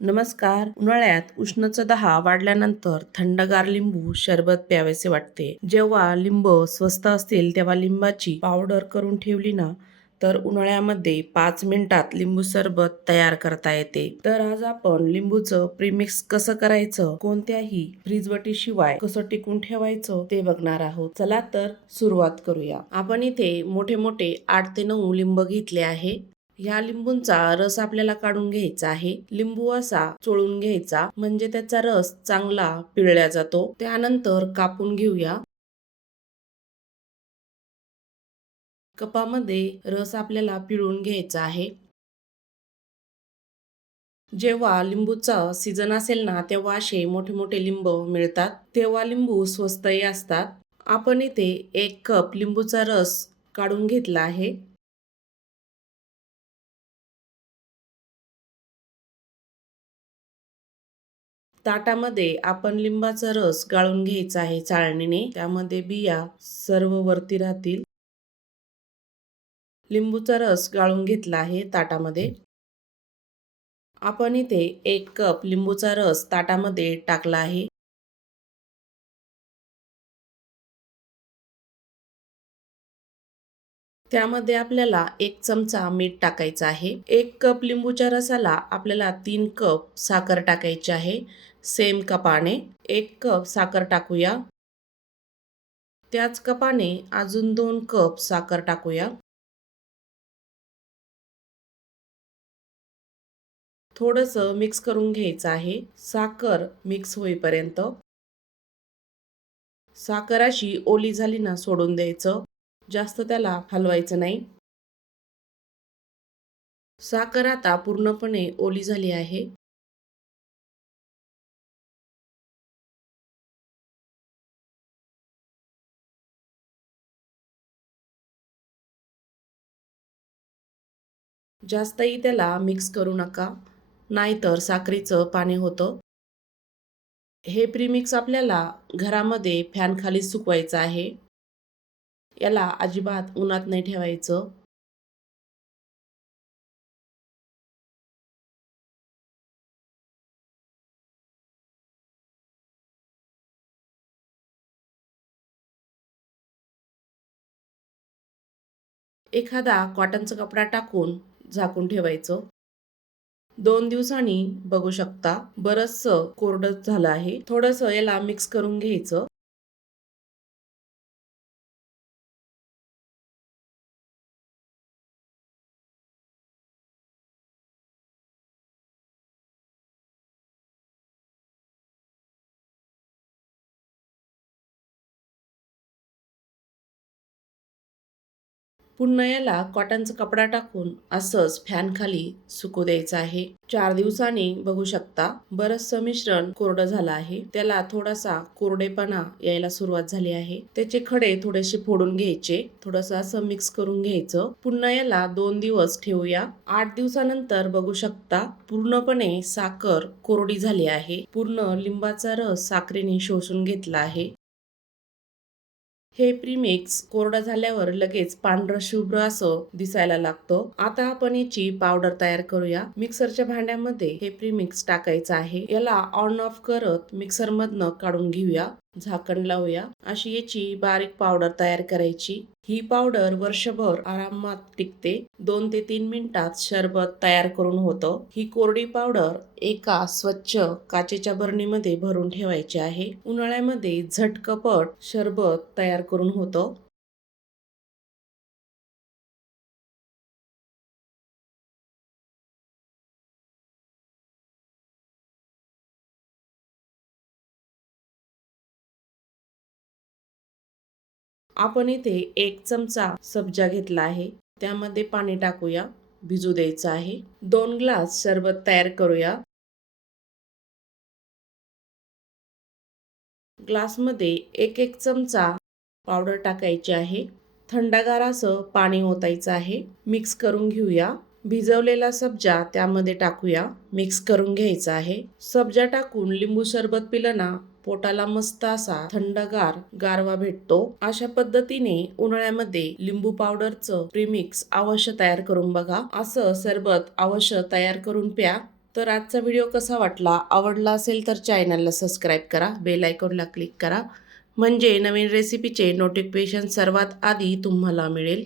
नमस्कार. उन्हाळ्यात उष्णचा दहा वाढल्यानंतर थंडगार लिंबू शरबत प्यावेसे वाटते. जेव्हा लिंब स्वस्त असतील तेव्हा लिंबाची पावडर करून ठेवली ना तर उन्हाळ्यामध्ये पाच मिनिटात लिंबू सरबत तयार करता येते. तर आज आपण लिंबूचं प्रीमिक्स कसं करायचं कोणत्याही फ्रीजवटी शिवाय कसं टिकून ठेवायचं ते बघणार आहोत. चला तर सुरुवात करूया. आपण इथे मोठे मोठे आठ ते नऊ लिंब घेतले आहे. ह्या लिंबूंचा रस आपल्याला काढून घ्यायचा आहे. लिंबू असा चोळून घ्यायचा म्हणजे त्याचा रस चांगला पिळला जातो. त्यानंतर कापून घेऊया. कपामध्ये रस आपल्याला पिळून घ्यायचा आहे. जेव्हा लिंबूचा सीझन असेल ना तेव्हा असे मोठे मोठे लिंब मिळतात. तेव्हा लिंबू स्वस्तही असतात. आपण इथे एक कप लिंबूचा रस काढून घेतला आहे. ताटामध्ये आपण लिंबाचा रस गाळून घ्यायचा आहे चाळणीने. त्यामध्ये बिया सर्व वरती राहतील. लिंबूचा रस गाळून घेतला आहे ताटामध्ये. आपण इथे एक कप लिंबूचा रस ताटामध्ये टाकला आहे. त्यामध्ये आपल्याला एक चमचा मीठ टाकायचा आहे. एक कप लिंबूच्या रसाला आपल्याला तीन कप साखर टाकायची आहे. सेम कपाने एक कप साखर टाकूया. त्याच कपाने अजून दोन कप साखर टाकूया. थोडस मिक्स करून घ्यायचं आहे. साखर मिक्स होईपर्यंत. साखर अशी ओली झाली ना सोडून द्यायचं. जास्त त्याला हलवायचं नाही. साखर आता पूर्णपणे ओली झाली आहे. जास्तही त्याला मिक्स करू नका नाहीतर साखरेचं पाणी होतं. हे प्रीमिक्स आपल्याला घरामध्ये फॅन खाली सुकवायचं आहे. याला अजिबात उन्हात नाही ठेवायचं. एखादा कॉटनचा कपडा टाकून झाकून ठेवायचं. दोन दिवसांनी बघू शकता बरंच कोरडं झालं आहे. थोडस याला मिक्स करून घ्यायचं. पुन्हा याला कॉटनचा कपडा टाकून असंच फॅन खाली सुकू द्यायचं आहे. चार दिवसांनी बघू शकता बरचसं मिश्रण कोरडं झालं आहे. त्याला थोडासा कोरडेपणा यायला सुरुवात झाली आहे. त्याचे खडे थोडेसे फोडून घ्यायचे थोडस असं मिक्स करून घ्यायचं. पुन्हा याला दोन दिवस ठेवूया. आठ दिवसानंतर बघू शकता पूर्णपणे साखर कोरडी झाली आहे. पूर्ण लिंबाचा रस साखरेने शोषून घेतला आहे. हे प्रीमिक्स कोरडं झाल्यावर लगेच पांढरं शुभ्र असं दिसायला लागतो. आता आपण याची पावडर तयार करूया. मिक्सरच्या भांड्यामध्ये हे प्रीमिक्स टाकायचं आहे. याला ऑन ऑफ करत मिक्सर मधनं काढून घेऊया. झाकण लावूया. अशी याची बारीक पावडर तयार करायची. ही पावडर वर्षभर आरामात टिकते. दोन ते तीन मिनिटात शरबत तयार करून होतं. ही कोरडी पावडर एका स्वच्छ काचेच्या बरणीमध्ये भरून ठेवायची आहे. उन्हाळ्यामध्ये झटकपट शरबत तयार करून होतं. आपण इथे एक चमचा सब्जा घेतला आहे. त्यामध्ये पाणी टाकूया. भिजू द्यायचं आहे. दोन ग्लास सरबत तयार करूया. ग्लासमध्ये एक एक चमचा पावडर टाकायची आहे. थंडगार असं पाणी ओतायचं आहे. मिक्स करून घेऊया. भिजवलेला सब्जा त्यामध्ये टाकूया. मिक्स करून घ्यायचा आहे. सब्जा टाकून लिंबू सरबत पिलं ना पोटाला मस्त असा थंडगार गारवा भेटतो. अशा पद्धतीने उन्हाळ्यामध्ये लिंबू पावडरचं प्रीमिक्स अवश्य तयार करून बघा. असं सरबत अवश्य तयार करून प्या. तर आजचा व्हिडिओ कसा वाटला आवडला असेल तर चॅनलला सबस्क्राईब करा बेल आयकॉनला क्लिक करा. म्हणजे नवीन रेसिपीचे नोटिफिकेशन सर्वात आधी तुम्हाला मिळेल.